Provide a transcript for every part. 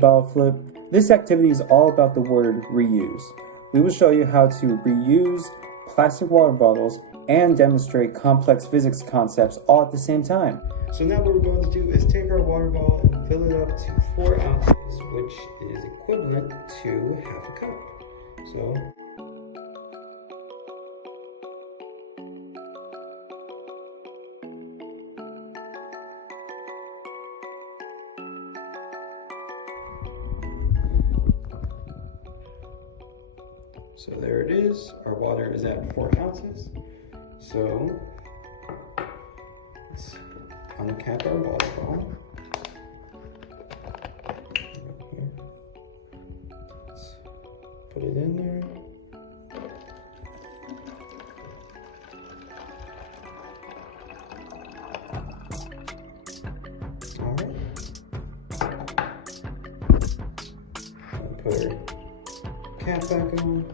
Bottle flip. This activity is all about the word reuse. We will show you how to reuse plastic water bottles and demonstrate complex physics concepts all at the same time. So now what we're going to do is take our water bottle and fill it up to 4 ounces, which is equivalent to half a cup. So there it is. Our water is at 4 ounces. So let's uncap our water bottle. Here. Let's put it in there. All right. Put our cap back on.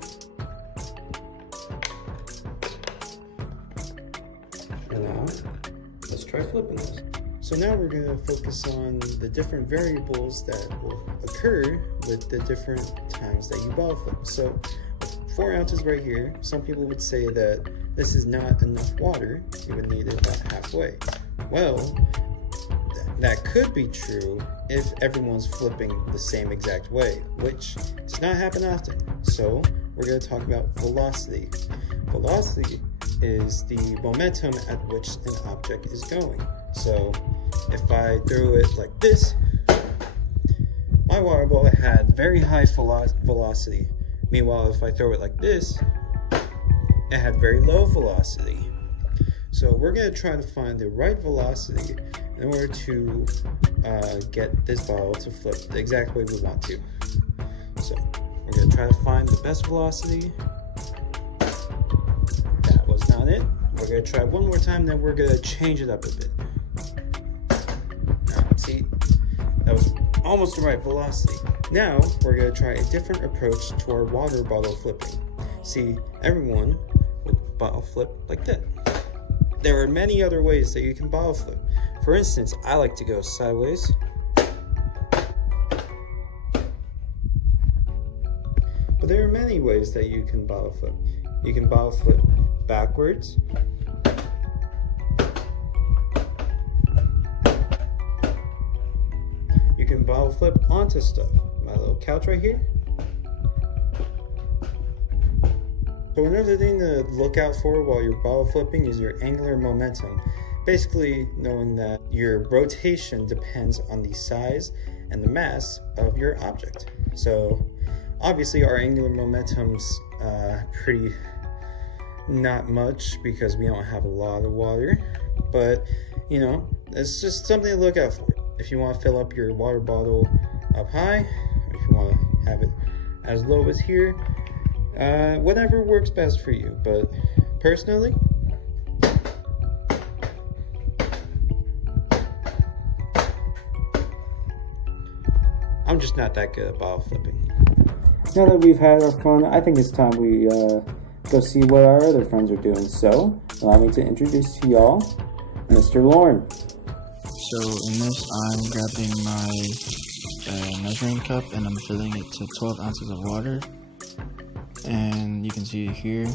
Now, let's try flipping this. So now we're going to focus on the different variables that will occur with the different times that you bottle flip. So 4 ounces right here, some people would say that this is not enough water, you would need it about halfway. Well, that could be true if everyone's flipping the same exact way, which does not happen often. So we're going to talk about velocity. Velocity is the momentum at which an object is going. So if I throw it like this, my water bottle had very high velocity. Meanwhile, if I throw it like this, it had very low velocity. So we're going to try to find the right velocity in order to get this bottle to flip the exact way we want to. So we're going to try to find the best velocity. That was not it. We're going to try one more time, then we're going to change it up a bit. See, that was almost the right velocity. Now we're going to try a different approach to our water bottle flipping. See, everyone would bottle flip like that. There are many other ways that you can bottle flip. For instance, I like to go sideways. But there are many ways that you can bottle flip. You can bottle flip backwards. You can bottle flip onto stuff. My little couch right here. So another thing to look out for while you're bottle flipping is your angular momentum. Basically knowing that your rotation depends on the size and the mass of your object. So obviously our angular momentum's pretty not much because we don't have a lot of water, but you know, it's just something to look out for. If you want to fill up your water bottle up high, or if you want to have it as low as here, whatever works best for you. But personally, I'm just not that good at bottle flipping. Now that we've had our fun, I think it's time we go see what our other friends are doing. So, allow me to introduce to y'all Mr. Lauren. So in this, I'm grabbing my measuring cup and I'm filling it to 12 ounces of water. And you can see it here.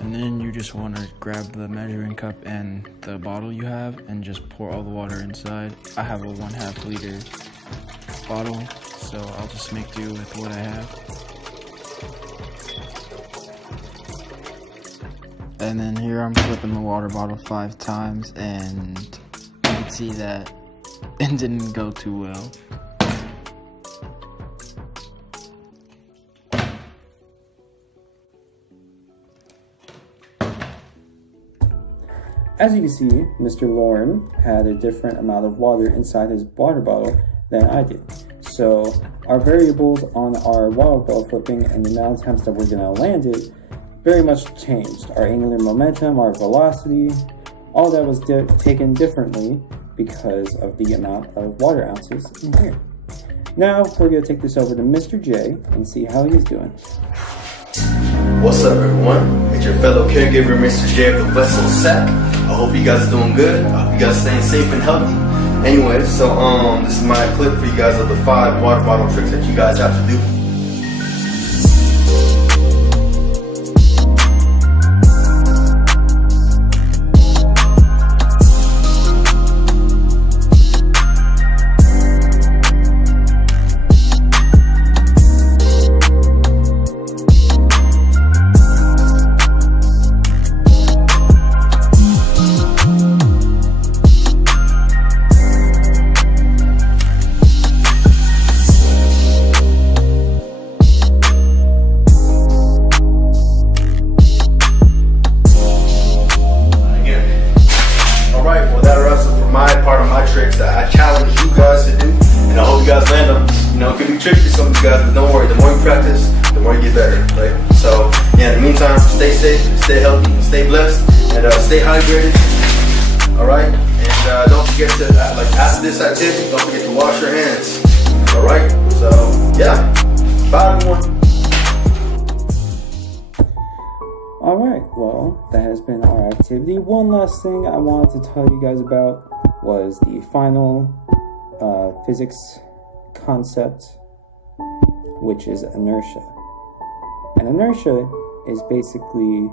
And then you just want to grab the measuring cup and the bottle you have and just pour all the water inside. I have a 1/2 liter bottle, so I'll just make do with what I have. And then here I'm flipping the water bottle 5 times, and you can see that it didn't go too well. As you can see, Mr. Lauren had a different amount of water inside his water bottle than I did. So our variables on our water bottle flipping and the amount of times that we're going to land it very much changed. Our angular momentum, our velocity, all that was taken differently because of the amount of water ounces in here. Now we're going to take this over to Mr. J and see how he's doing. What's up, everyone? It's your fellow caregiver, Mr. J of the Vessel Sack. I hope you guys are doing good. I hope you guys are staying safe and healthy. Anyway, so this is my clip for you guys of the 5 water bottle tricks that you guys have to do. Tricks that I challenge you guys to do, and I hope you guys land them. You know, it can be tricky for some of you guys, but don't worry, the more you practice, the more you get better, right? So, yeah, in the meantime, stay safe, stay healthy, stay blessed, and stay hydrated, alright? And don't forget to, like, after this activity, don't forget to wash your hands, alright? So, yeah, bye everyone. Alright, well, that has been our activity. One last thing I wanted to tell you guys about was the final physics concept, which is inertia. And inertia is basically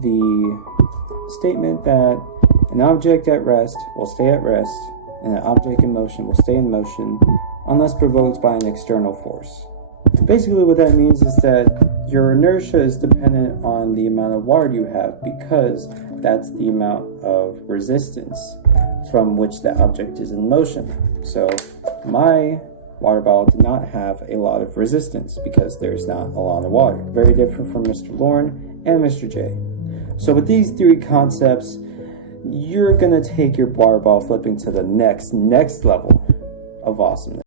the statement that an object at rest will stay at rest, and an object in motion will stay in motion unless provoked by an external force. Basically what that means is that your inertia is dependent on the amount of water you have, because that's the amount of resistance from which the object is in motion. So my water bottle did not have a lot of resistance because there's not a lot of water. Very different from Mr. Lauren and Mr. J. So with these 3 concepts, you're gonna take your water bottle flipping to the next level of awesomeness.